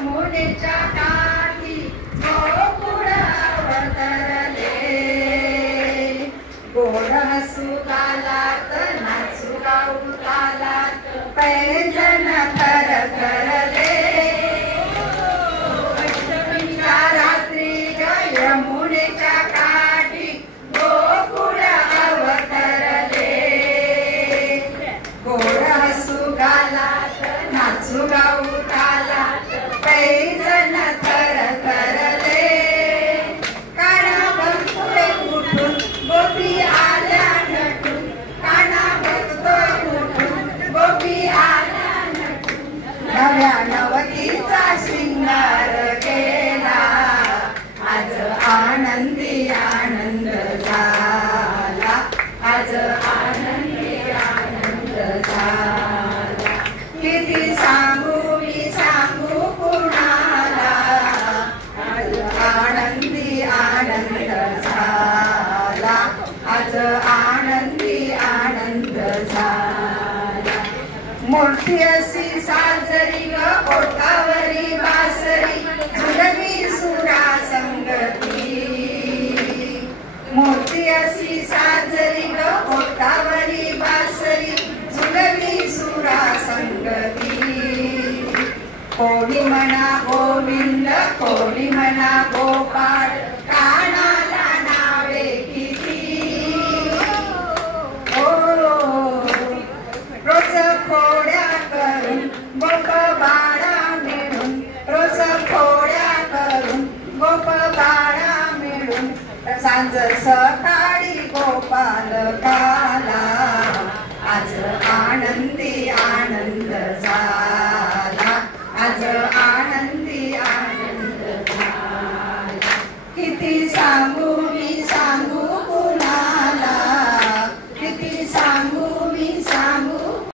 यमुनेच्या काठी गोकुळ अवतरले. गोड हसू गालात नाचू गाऊ तालात पैंजण थरथरले. अष्टमीच्या रात्री यमुनेच्या काठी गोकुळ अवतरले. गोड हसू गालात नाचू गाऊ तालात पैंजण थरथरले. काना बघतोय उठून गोपी आल्या नटून. काना बघतोय उठून गोपी आल्या नटून. नव्या नवतीचा श्रृंगार केला. आज आनंदी आनंद झाला. आज आनंदी आनंद झाला. किती सांगू मी सांगू कुणाला. आज आनंदी आनंद झाला. आज आनंदी आनंद झाला. मोठी अशी साजरी ग ओठावरी बासरी झुलवी सुरा संगती. मोठी अशी साजरी ग ओठावरी बासरी झुलवी सुरा संगती. कोणी म्हणा गोविंद कोणी म्हणा गोपाळ कानाला नावे किती. रोज खोड्या करून गोप बाळा मिळून. रोज खोड्या करून गोप बाळा मिळून. सांज सकाळ